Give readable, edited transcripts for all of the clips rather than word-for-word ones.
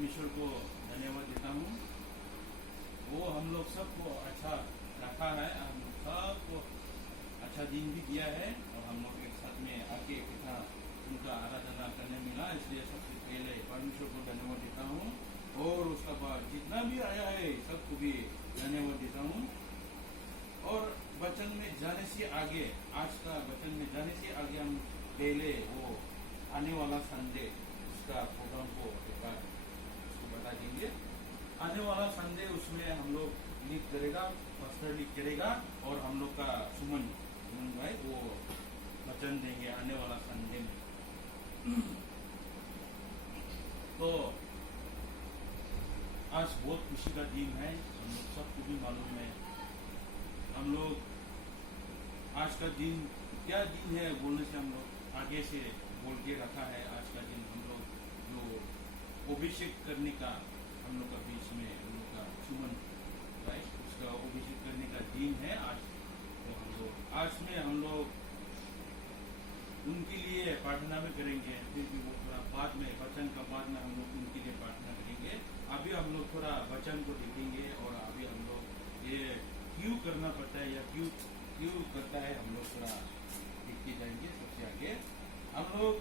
परमेश्वर को धन्यवाद देता हूँ। वो हम लोग सबको अच्छा रखा है, हम लोग सबको अच्छा दिन भी दिया है और हम लोग एक साथ में आके कितना उनका आराधना करने मिला। इसलिए सबसे पहले परमेश्वर को धन्यवाद देता हूँ और उसका बाद जितना भी आया है सबको भी धन्यवाद देता हूँ। और वचन में जाने से आगे, आज का वचन में जाने से आगे हम पहले वो आने वाला संडे उसका प्रोग्राम को एक बार उसको बता देंगे। आने वाला संडे उसमें हम लोग लीड करेगा, मास्टर लीड करेगा और हम लोग का सुमन भाई वो वचन देंगे आने वाला संडे में। तो आज बहुत खुशी का दिन है, हम लोग सबको भी मालूम है। हम लोग आज का दिन क्या दिन है बोलने से हम लोग आगे से बोल के रखा है। आज का दिन हम लोग जो अभिषेक करने का हम लोग का बीच में हम लोग का सुमन राइट उसका अभिषेक करने का दिन है आज। तो हम लोग आज में हम लोग उनके लिए प्रार्थना में करेंगे, फिर भी वो थोड़ा बाद में वचन का बाद में हम लोग उनके लिए प्रार्थना करेंगे। अभी हम लोग थोड़ा वचन को देखेंगे और अभी हम लोग ये क्यों करना पड़ता है या क्यों करता है हम लोग थोड़ा देखते जाएंगे। सबसे आगे हम लोग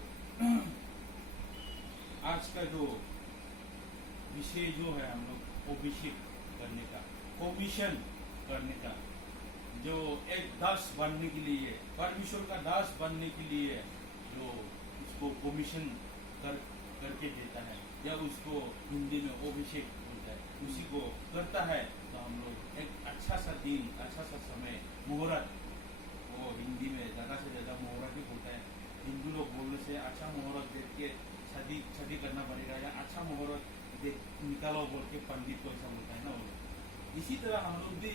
आज का जो विषय जो है हम लोग अभिषेक करने का, कमीशन करने का, जो एक दास बनने के लिए, परमेश्वर का दास बनने के लिए जो उसको कमीशन करके देता है या उसको हिंदी में अभिषेक बोलता है, उसी को करता है। तो हम लोग एक अच्छा सा दिन, अच्छा सा समय, मुहूर्त, वो हिंदी में ज़्यादा से ज़्यादा मुहूर्त ही बोलता है। हिंदू लोग बोलने से अच्छा मुहूर्त देख के शादी करना पड़ेगा या अच्छा मुहूर्त निकालो बोल के पंडित को ऐसा बोलता है ना वो लोग। इसी तरह हम लोग भी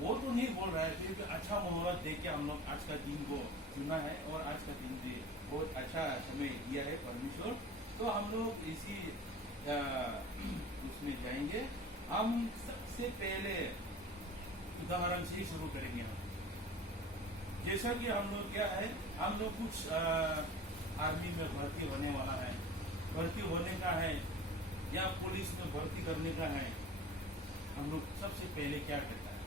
वो तो नहीं बोल रहा है, फिर भी अच्छा मुहूर्त देख के हम लोग आज का दिन को चुना है और आज का दिन भी बहुत अच्छा समय दिया है परमेश्वर। तो हम लोग इसी उसमें जाएंगे। हम सबसे पहले उदाहरण से ही शुरू करेंगे। हम जैसा कि हम लोग क्या है, हम लोग कुछ आर्मी में भर्ती होने वाला है, भर्ती होने का है या पुलिस में भर्ती करने का है। हम लोग सबसे पहले क्या करता है,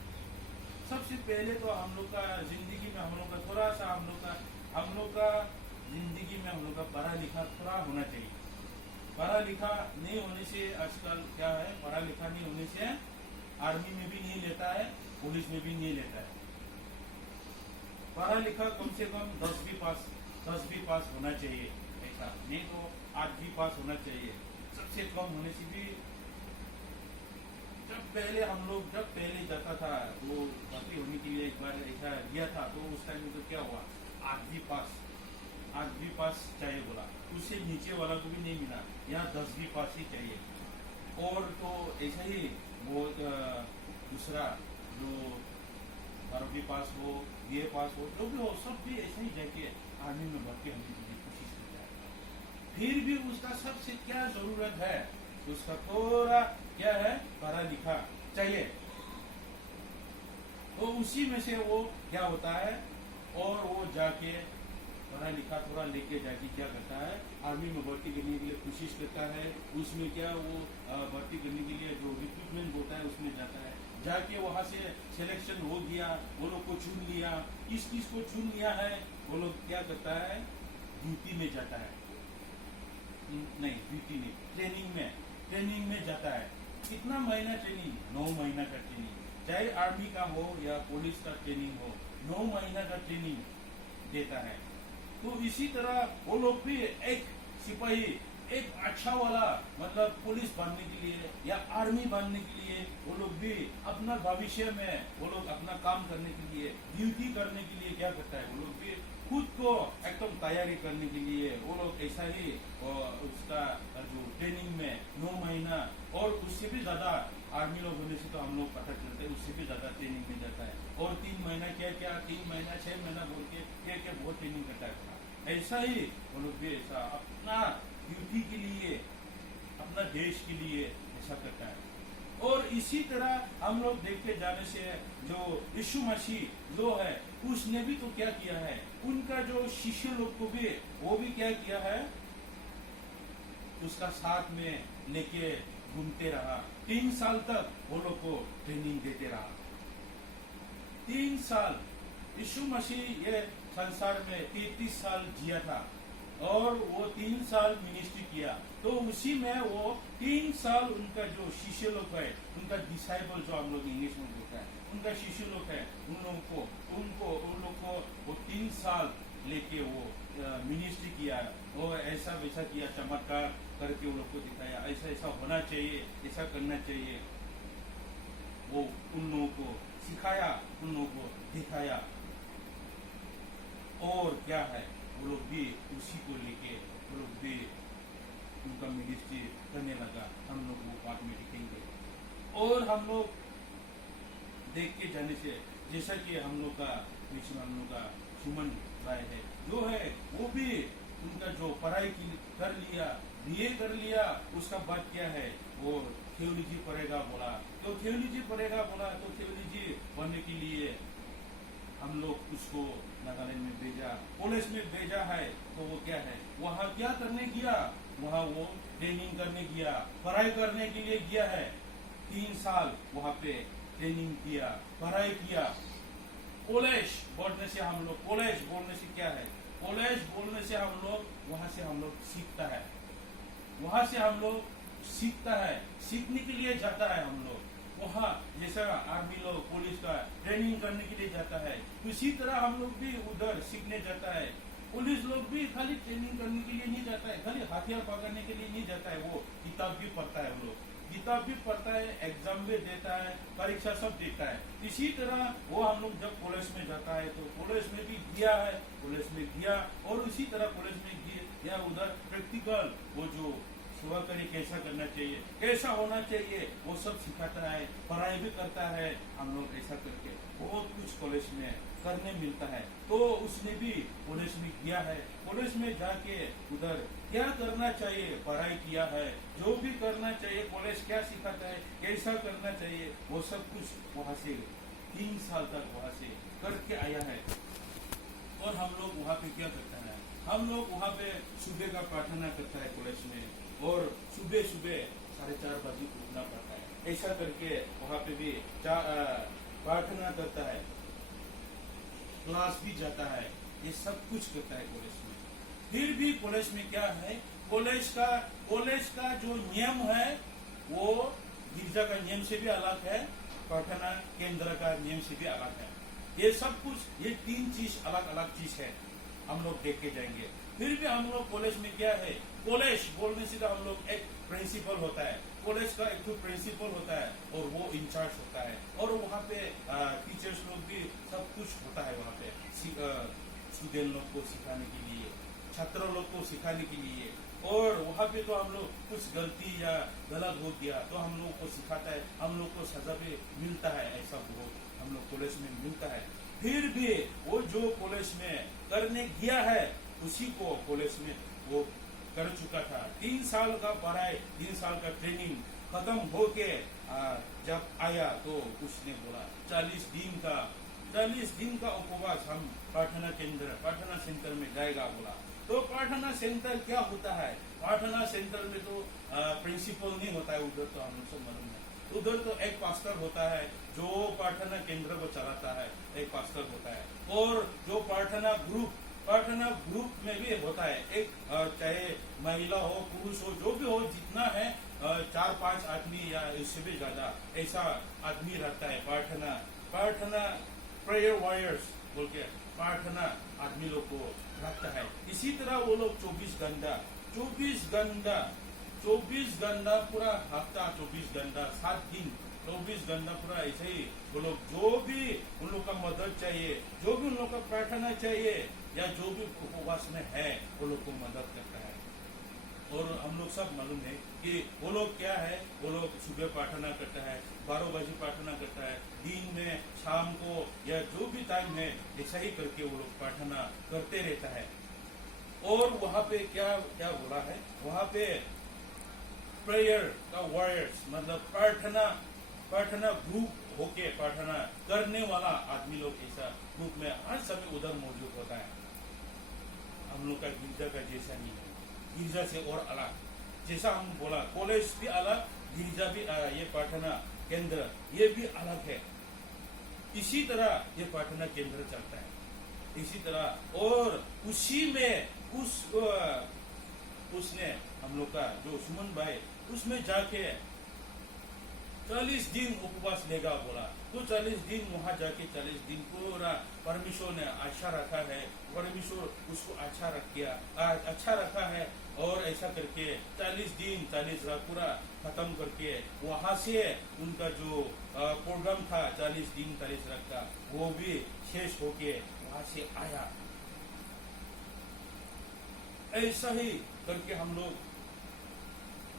सबसे पहले तो हम लोग का जिंदगी में हम लोग का थोड़ा सा हम लोग का जिंदगी में हम लोग का पढ़ा लिखा थोड़ा होना चाहिए। पढ़ा लिखा नहीं होने से आजकल क्या है, पढ़ा लिखा नहीं होने से आर्मी में भी नहीं लेता है, पुलिस में भी नहीं लेता है। पढ़ा लिखा कम से कम 10वीं पास होना चाहिए, ऐसा नहीं तो 8वीं पास होना चाहिए। सबसे कम होने से भी जब पहले जाता था वो भर्ती होने के लिए एक बार ऐसा दिया था, तो उस टाइम में तो क्या हुआ, 8वीं पास चाहिए बोला, उससे नीचे वाला को भी नहीं मिला, यहाँ 10वीं पास ही चाहिए। और तो ऐसा ही वो दूसरा जो 12वीं पास हो, ये पास हो, जो भी हो, सब भी ऐसा ही जाके आर्मी में भर्ती होने की कोशिश करता है। फिर भी उसका सबसे क्या जरूरत है, उसका थोड़ा क्या है, पढ़ा लिखा चाहिए। तो उसी में से वो क्या होता है, और वो जाके पढ़ा लिखा थोड़ा लेके जाके क्या करता है, आर्मी में भर्ती करने के लिए कोशिश करता है। उसमें क्या वो भर्ती करने के लिए जो रिक्रूटमेंट होता है उसमें जाता है, जाके वहाँ से सिलेक्शन हो गया, वो लोग को चुन लिया। किस को चुन लिया है, वो लोग क्या करता है, ड्यूटी में जाता है, नहीं ड्यूटी नहीं, ट्रेनिंग में जाता है। कितना महीना ट्रेनिंग, 9 महीना का ट्रेनिंग, चाहे आर्मी का हो या पुलिस का ट्रेनिंग हो, 9 महीना का ट्रेनिंग देता है। तो इसी तरह वो लोग भी एक सिपाही, एक अच्छा वाला मतलब पुलिस बनने के लिए या आर्मी बनने के लिए वो लोग भी अपना भविष्य में वो लोग अपना काम करने के लिए, ड्यूटी करने के लिए क्या करता है, वो लोग भी खुद को एकदम तैयारी करने के लिए वो लोग ऐसा ही उसका जो ट्रेनिंग में 9 महीना और उससे भी ज्यादा आर्मी लोग होने से तो हम लोग पता चलते हैं, उससे भी ज्यादा ट्रेनिंग में जाता है। और 3 महीना क्या 3 महीना 6 महीना बोल के क्या बहुत ट्रेनिंग करता है। ऐसा ही वो लोग भी ऐसा अपना ड्यूटी के लिए, अपना देश के लिए ऐसा करता है। और इसी तरह हम लोग देखते जाने से जो यीशु मसीह जो है उसने भी तो क्या किया है, उनका जो शिष्य लोग को भी वो भी क्या किया है, उसका साथ में लेके घूमते रहा। 3 साल तक वो लोग को ट्रेनिंग देते रहा। 3 साल यीशु मसीह ये संसार में 33 साल जिया था और वो 3 साल मिनिस्ट्री किया। तो उसी में वो 3 साल उनका जो शिष्य लोग है, उनका डिसाइबल जो हम लोग इंग्लिश में बोलते हैं, उनका शिष्य लोग है, उन लोग को वो 3 साल लेके वो मिनिस्ट्री किया। वो ऐसा वैसा किया, चमत्कार करके उन लोग को दिखाया, ऐसा ऐसा होना चाहिए, ऐसा करना चाहिए। वो उन लोगों को सिखाया, उन लोगों को दिखाया। और क्या है, वो लोग भी उसी को लेके वो लोग भी उनका मिनिस्ट्री करने लगा। हम लोग वो बात में देखेंगे। और हम लोग देख के जाने से, जैसा कि हम लोग का बीच में हम लोग का सुमन राय है, जो है वो भी उनका जो पढ़ाई कर लिया, बीए कर लिया, उसका बाद क्या है, वो थियोलॉजी पढ़ेगा बोला। तो थियोलॉजी पढ़ेगा बोला, तो थियोलॉजी पढ़ने के लिए हम लोग उसको नागालैंड में भेजा, कॉलेज में भेजा है। तो वो क्या है, वहाँ क्या करने गया, वहाँ वो ट्रेनिंग करने गया, पढ़ाई करने के लिए गया है। 3 साल वहाँ पे ट्रेनिंग किया, पढ़ाई किया। कॉलेज बोलने से हम लोग, कॉलेज बोलने से क्या है, कॉलेज बोलने से हम लोग वहाँ से हम लोग सीखता है, वहाँ से हम लोग सीखता है, सीखने के लिए जाता है। हम लोग वहाँ जैसा आर्मी लोग पुलिस का ट्रेनिंग करने के लिए जाता है, उसी तरह हम लोग भी उधर सीखने जाता है। पुलिस लोग भी खाली ट्रेनिंग करने के लिए नहीं जाता है, खाली हथियार पकड़ने के लिए नहीं जाता है, वो किताब भी पढ़ता है। हम लोग किताब भी पढ़ता है, एग्जाम भी देता है, परीक्षा सब देता है। इसी तरह वो हम लोग जब कॉलेज में जाता है तो कॉलेज में भी गया है, कॉलेज में गया और उसी तरह कॉलेज में गया, उधर प्रैक्टिकल वो जो सुबह करी कैसा करना चाहिए, कैसा होना चाहिए, वो सब सिखाता है, पढ़ाई भी करता है। हम लोग ऐसा करके बहुत कुछ कॉलेज में करने मिलता है। तो उसने भी कॉलेज में किया है, कॉलेज में जाके उधर क्या करना चाहिए पढ़ाई किया है, जो भी करना चाहिए कॉलेज क्या सिखाता है, कैसा करना चाहिए, वो सब कुछ वहाँ से 3 साल तक वहाँ से करके आया है। और हम लोग वहाँ पे क्या करता है, हम लोग वहाँ पे सुबह का प्रार्थना करता है कॉलेज में, और सुबह सुबह 4:30 बजे उठना पड़ता है। ऐसा करके वहाँ पे भी प्रार्थना करता है, क्लास भी जाता है, ये सब कुछ करता है कॉलेज में। फिर भी कॉलेज में क्या है, कॉलेज का जो नियम है वो गिरजा का नियम से भी अलग है, प्रार्थना केंद्र का नियम से भी अलग है। ये सब कुछ, ये 3 चीज अलग अलग चीज है, हम लोग देख के जाएंगे। फिर भी हम लोग कॉलेज में क्या है, कॉलेज बोलने से तो हम लोग एक प्रिंसिपल होता है, कॉलेज का एक तो प्रिंसिपल होता है और वो इंचार्ज होता है, और वहाँ पे टीचर्स लोग भी सब कुछ होता है। वहाँ पे स्टूडेंट लोग को सिखाने के लिए, छात्र लोग को सिखाने के लिए। और वहाँ पे तो हम लोग कुछ गलती या गलत हो गया तो हम लोग को सिखाता है, हम लोग को सजा भी मिलता है। ऐसा बहुत हम लोग कॉलेज में मिलता है। फिर भी वो जो कॉलेज में करने गया है उसी को कॉलेज में वो कर चुका था। 3 साल का पढ़ाई, 3 साल का ट्रेनिंग खत्म होके जब आया तो उसने बोला 40 दिन का उपवास हम प्रार्थना सेंटर में जाएगा बोला। तो प्रार्थना सेंटर क्या होता है, प्रार्थना सेंटर में तो प्रिंसिपल नहीं होता है उधर, तो हम लोग सब मालूम है। उधर तो एक पास्टर होता है जो प्रार्थना केंद्र को चलाता है, एक पास्टर होता है। और जो प्रार्थना ग्रुप में भी होता है एक, चाहे महिला हो पुरुष हो जो भी हो, जितना है 4-5 आदमी या इससे भी ज्यादा ऐसा आदमी रहता है। प्रार्थना प्रेयर वॉरियर्स बोल के प्रार्थना आदमी लोग को रखता है। इसी तरह वो लोग 24 घंटा पूरा हफ्ता, 24 घंटा 7 दिन, 24 घंटा पूरा ऐसे ही वो लोग जो भी उन लोग का मदद चाहिए, जो भी उन लोग का प्रार्थना चाहिए या जो भी उपवास में है वो लोग को मदद करता है। और हम लोग सब मालूम है कि वो लोग क्या है, वो लोग सुबह प्रार्थना करता है, 12 बजे प्रार्थना करता है, दिन में शाम को या जो भी टाइम है ऐसा ही करके वो लोग प्रार्थना करते रहता है। और वहाँ पे क्या क्या बोला है, वहाँ पे प्रेयर का वॉरियर्स मतलब प्रार्थना ग्रुप होके प्रार्थना करने वाला आदमी लोग ऐसा ग्रुप में हर समय उधर मौजूद होता है। हम लोग का गिरजा का जैसा नहीं है, गिरजा से और अलग जैसा हम बोला कॉलेज भी अलग, गिरजा भी ये प्रार्थना केंद्र ये भी अलग है। इसी तरह ये प्रार्थना केंद्र चलता है इसी तरह। और उसी में उसने हम लोग का जो सुमन भाई उसमें जाके 40 दिन उपवास लेगा बोला। तो 40 दिन वहां जाके 40 दिन पूरा परमेश्वर ने अच्छा रखा है, परमेश्वर उसको अच्छा रखा है। और ऐसा करके 40 दिन 40 रात पूरा खत्म करके वहां से उनका जो प्रोग्राम था 40 दिन 40 रात का वो भी शेष होके वहां से आया। ऐसा ही करके हम लोग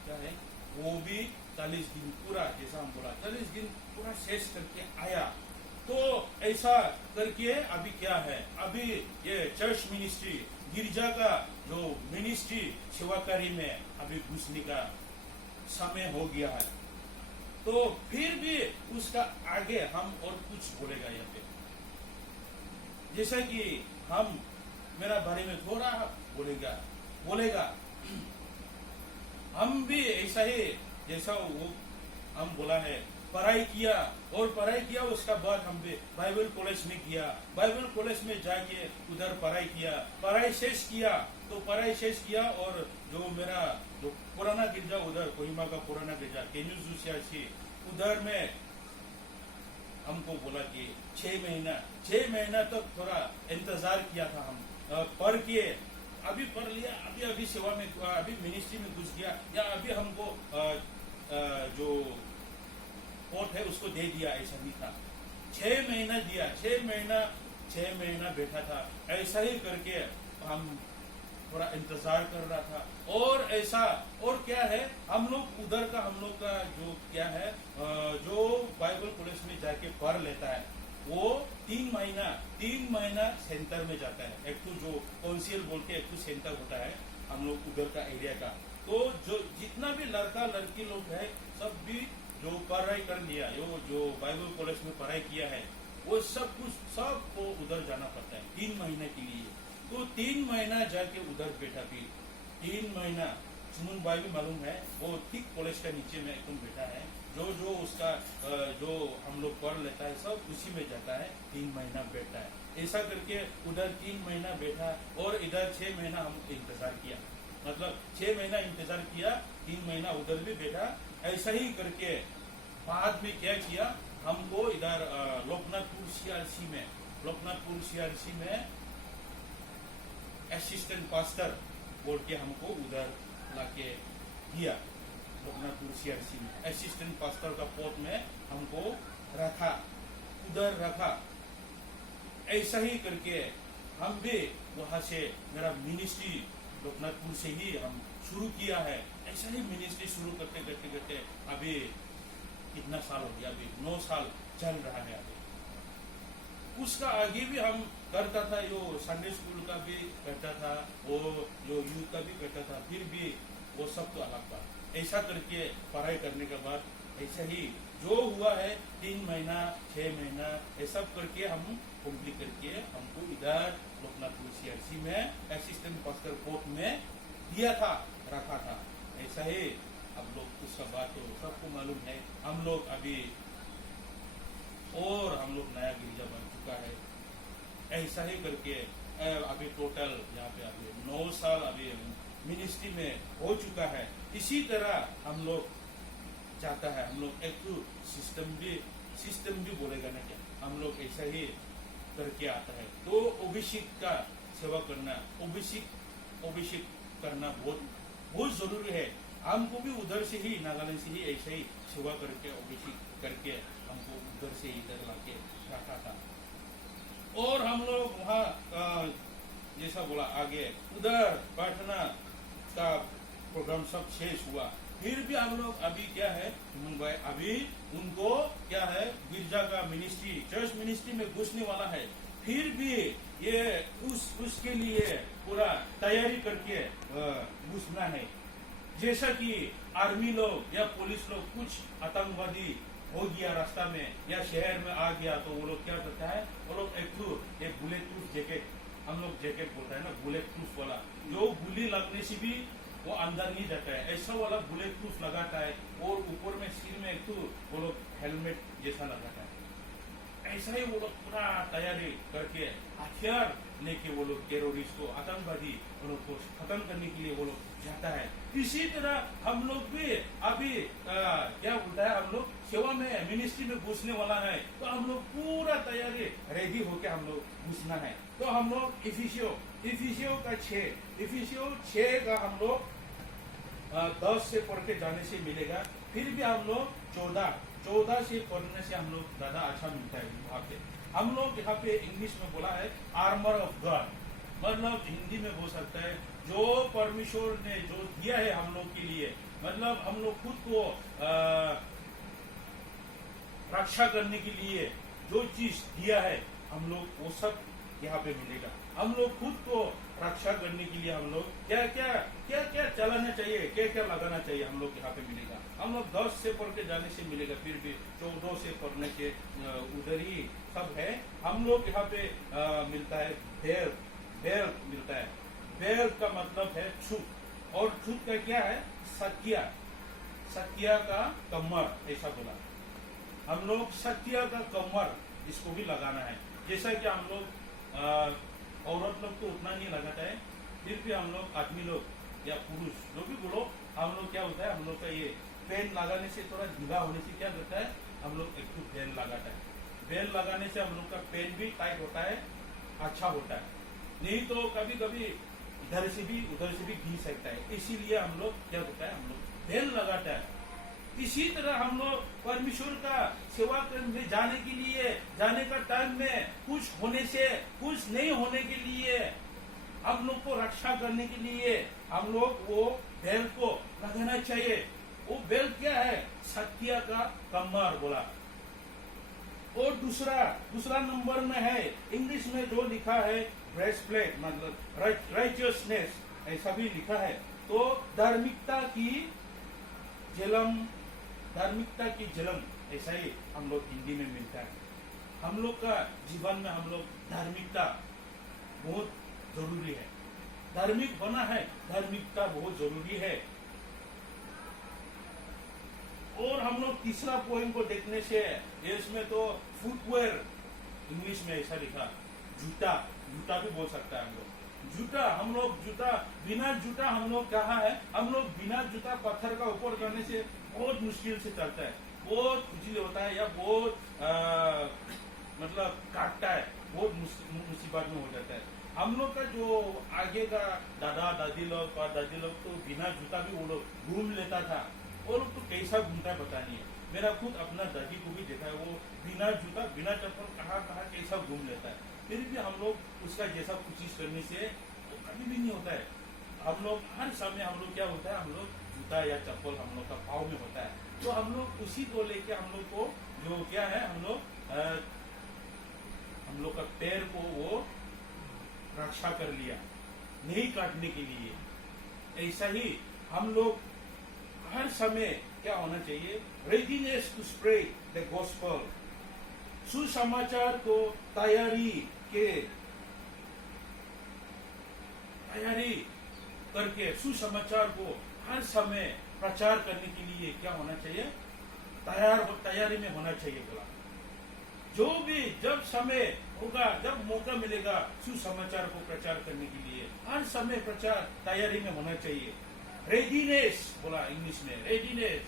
क्या है वो भी 40 दिन पूरा, जैसा हम बोला 40 दिन पूरा शेष करके आया। तो ऐसा करके अभी क्या है, अभी ये चर्च मिनिस्ट्री गिरजा का जो मिनिस्ट्री सेवाकारी में अभी घुसने का समय हो गया है। तो फिर भी उसका आगे हम और कुछ बोलेगा यहाँ पे, जैसा कि हम मेरा बारे में थोड़ा बोलेगा हम भी ऐसा ही जैसा वो हम बोला है पढ़ाई किया उसका बाद हम भी बाइबल कॉलेज में किया, बाइबल कॉलेज में जाके उधर पढ़ाई शेष किया। और जो मेरा जो पुराना गिरजा उधर कोहिमा का पुराना गिरजा केन्यूजुसियासी उधर में हमको बोला कि 6 महीना तक थोड़ा इंतजार किया था हम पढ़ के, अभी पढ़ लिया, अभी सेवा में अभी मिनिस्ट्री में घुस गया, या अभी हमको जो पोस्ट है उसको दे दिया, ऐसा नहीं था। 6 महीना दिया, 6 महीना बैठा था। ऐसा ही करके हम थोड़ा इंतजार कर रहा था। और ऐसा और क्या है हम लोग उधर का हम लोग का जो क्या है जो बाइबल कॉलेज में जाके पढ़ लेता है वो 3 महीना सेंटर में जाता है। एक तो जो काउंसिल बोल के एक तो सेंटर होता है हम लोग उधर का एरिया का। तो जो जितना भी लड़का लड़की लोग है सब भी जो पढ़ाई कर लिया, जो बाइबल कॉलेज में पढ़ाई किया है वो सबको उधर जाना पड़ता है 3 महीने के लिए। तो 3 महीना जाके उधर बैठा, फिर 3 महीना सुमन भाई भी मालूम है वो ठीक कॉलेज का नीचे में एकदम बैठा है। जो उसका जो हम लोग पढ़ लेता है सब उसी में जाता है, 3 महीना बैठा है। ऐसा करके उधर 3 महीना बैठा और इधर 6 महीना हम इंतजार किया, मतलब 6 महीना इंतजार किया, 3 महीना उधर भी बैठा। ऐसा ही करके बाद में क्या किया हमको इधर लोकनाथपुर सीआरसी में असिस्टेंट पास्टर बोल के हमको उधर लाके दिया। लोकनाथपुर सीआरसी में असिस्टेंट पास्टर का पद में हमको रखा। ऐसा ही करके हम भी वहां से मेरा मिनिस्ट्री लोकनाथपुर से ही हम शुरू किया है। ऐसा ही मिनिस्ट्री शुरू करते अभी कितना साल हो गया, अभी 9 साल चल रहा है। अभी उसका आगे भी हम करता था, जो संडे स्कूल का भी करता था, वो जो यूथ का भी करता था, फिर भी वो सब तो अलग बात। ऐसा करके पढ़ाई करने के बाद ऐसा ही जो हुआ है 3 महीना 6 महीना ये सब करके हम कंप्लीट करके हमको इधर लोकनाथपुर सीआरसी में असिस्टेंट पास्टर पोस्ट में रखा था। ऐसा ही हम लोग उसका बात तो सबको मालूम है। हम लोग अभी नया गिरजा बन चुका है। ऐसा ही करके अभी टोटल यहाँ पे अभी 9 साल अभी मिनिस्ट्री में हो चुका है। इसी तरह हम लोग चाहता है, हम लोग एक सिस्टम भी बोलेगा ना क्या, हम लोग ऐसा ही करके आता है। तो अभिषेक का सेवा करना, अभिषेक करना बहुत जरूरी है। हमको भी उधर से ही नागालैंड से ही ऐसे ही सेवा करके अभिषेक करके हमको उधर से इधर लाके रखा था। और हम लोग वहाँ जैसा बोला आगे उधर प्रार्थना का प्रोग्राम सब शेष हुआ। फिर भी हम लोग अभी क्या है मुंबई अभी उनको क्या है गिरजा का मिनिस्ट्री चर्च मिनिस्ट्री में घुसने वाला है। फिर भी ये उसके लिए पूरा तैयारी करके घुसना है। जैसा कि आर्मी लोग या पुलिस लोग कुछ आतंकवादी हो गया रास्ता में या शहर में आ गया तो वो लोग क्या करता है, वो लोग एक बुलेट प्रूफ जैकेट, हम लोग जैकेट बोलते हैं ना बुलेट प्रूफ वाला, जो गोली लगने से भी वो अंदर नहीं जाता है, ऐसा वाला बुलेट प्रूफ लगाता है और ऊपर में सिर में एक तो वो लोग हेलमेट जैसा लगाता है। ऐसा ही वो लोग पूरा तैयारी करके हथियार लेके वो लोग टेररिस्ट को, आतंकवादी उन लोग को खत्म करने के लिए वो लोग जाता है। इसी तरह हम लोग भी अभी क्या बोलता है, हम लोग सेवा में मिनिस्ट्री में घुसने वाला है, तो हम लोग पूरा तैयारी रेडी होके हम लोग घुसना है। तो हम लोग इफिसियो का 6 का हम लोग 10 से पढ़ के जाने से मिलेगा। फिर भी हम लोग 14 से पढ़ने से हम लोग ज्यादा अच्छा मिलता है। वहाँ पे हम लोग यहाँ पे इंग्लिश में बोला है आर्मर ऑफ गॉड, मतलब हिंदी में बोल सकता है जो परमेश्वर ने जो दिया है हम लोग के लिए, मतलब हम लोग खुद को रक्षा करने के लिए जो चीज दिया है हम लोग वो सब यहाँ पे मिलेगा। हम लोग खुद को रक्षा करने के लिए हम लोग क्या क्या चलाना चाहिए, क्या क्या लगाना चाहिए, हम लोग यहाँ पे मिलेगा। हम लोग 10 से पढ़ के जाने से मिलेगा, फिर भी 14 से पढ़ने के उधर ही सब है। हम लोग यहाँ पे मिलता है बेल मिलता है। बेल का मतलब है छूत, और छूत का क्या है, सत्या का कमर, ऐसा बोला। हम लोग सत्या का कमर इसको भी लगाना है। जैसा कि हम लोग औरत लोग तो उतना नहीं लगाता है, फिर भी हम लोग आदमी लोग या पुरुष जो भी बोलो, हम लोग क्या होता है, हम लोग का ये पेन लगाने से थोड़ा ढीला होने से क्या करता है, हम लोग एक तो बेल लगाता है। बेल लगाने से हम लोग का पेन भी टाइट होता है, अच्छा होता है। नहीं तो कभी कभी इधर से भी उधर से भी घिस सकता है, इसीलिए हम लोग क्या होता है, हम लोग बेल लगाता है। इसी तरह हम लोग परमेश्वर का सेवा करने जाने के लिए, जाने का टाइम में कुछ होने से कुछ नहीं होने के लिए, हम लोग को रक्षा करने के लिए हम लोग वो बेल को लगाना चाहिए। वो बेल क्या है, सत्य का कमर बोला। और दूसरा नंबर में है, इंग्लिश में जो लिखा है ब्रेस्टप्लेट, मतलब राइचियसनेस ऐसा भी लिखा है। तो धार्मिकता की जलम ऐसा ही हम लोग हिंदी में मिलता है। हम लोग का जीवन में हम लोग धार्मिकता बहुत जरूरी है, धार्मिक बना है, धार्मिकता बहुत जरूरी है। और हम लोग तीसरा पॉइंट को देखने से, इसमें तो फुटवेयर इंग्लिश में ऐसा लिखा, जूता भी बोल सकता है हम लोग। हम लोग बिना जूता हम लोग कहाँ है, हम लोग बिना जूता पत्थर का ऊपर करने से बहुत मुश्किल से चलता है, बहुत खुजली होता है, या बहुत मतलब काटता है, बहुत मुसीबत में हो जाता है। हम लोग का जो आगे का दादी लोग तो बिना जूता भी वो लोग घूम लेता था। वो लोग तो कैसा घूमता है पता नहीं है। मेरा खुद अपना दादी को भी देखा है, वो बिना जूता बिना चप्पल कहाँ कैसा घूम लेता है। फिर भी हम लोग उसका जैसा कोशिश करने से वो कभी भी नहीं होता है। हम लोग हर समय हम लोग क्या होता है, हम लोग जूता या चप्पल हम लोग का पाँव में होता है, तो हम लोग उसी को लेके हम लोग को जो क्या है, हम लोग का पैर को वो रक्षा कर लिया, नहीं काटने के लिए। ऐसा ही हम लोग हर समय क्या होना चाहिए, readiness to spread the gospel, सुसमाचार को तैयारी करके सुसमाचार को हर समय प्रचार करने के लिए क्या होना चाहिए, तैयारी में होना चाहिए। बोला जो भी जब समय होगा, जब मौका मिलेगा सुसमाचार को प्रचार करने के लिए, हर समय प्रचार तैयारी में होना चाहिए। रेडीनेस बोला इंग्लिश में, रेडीनेस,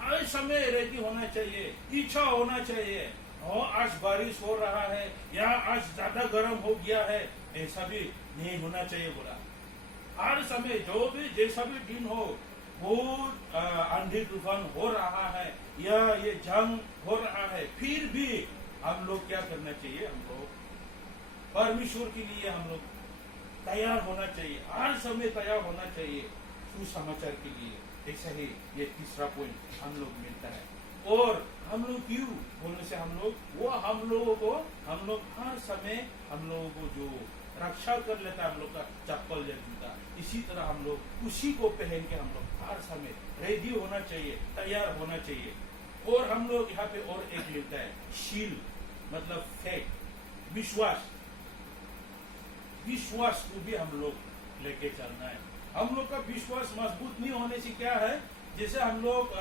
हर समय रेडी होना चाहिए, इच्छा होना चाहिए। आज बारिश हो रहा है या आज ज्यादा गर्म हो गया है, ऐसा भी नहीं होना चाहिए। बोला हर समय जो भी जैसा भी दिन हो, बहुत आंधी तूफान हो रहा है या ये जंग हो रहा है, फिर भी हम लोग क्या करना चाहिए, हम लोग परमेश्वर के लिए हम लोग तैयार होना चाहिए, हर समय तैयार होना चाहिए सुसमाचार के लिए। ऐसा ही ये तीसरा पॉइंट हम लोग मिलता है। और हम लोग क्यों बोलने से हम लोग हर समय हम लोगों को जो रक्षा कर लेता है, हम लोग का चप्पल या जूता, इसी तरह हम लोग उसी को पहन के हम लोग हर समय रेडी होना चाहिए, तैयार होना चाहिए। और हम लोग यहाँ पे और एक मिलता है शील, मतलब फेथ, विश्वास को भी हम लोग लेके चलना है। हम लोग का विश्वास मजबूत नहीं होने से क्या है, जैसे हम लोग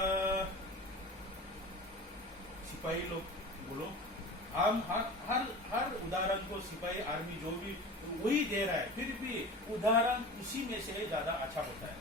सिपाही लोग बोलो, हम हर उदाहरण को सिपाही आर्मी जो भी वही दे रहा है, फिर भी उदाहरण उसी में से ज्यादा अच्छा होता है।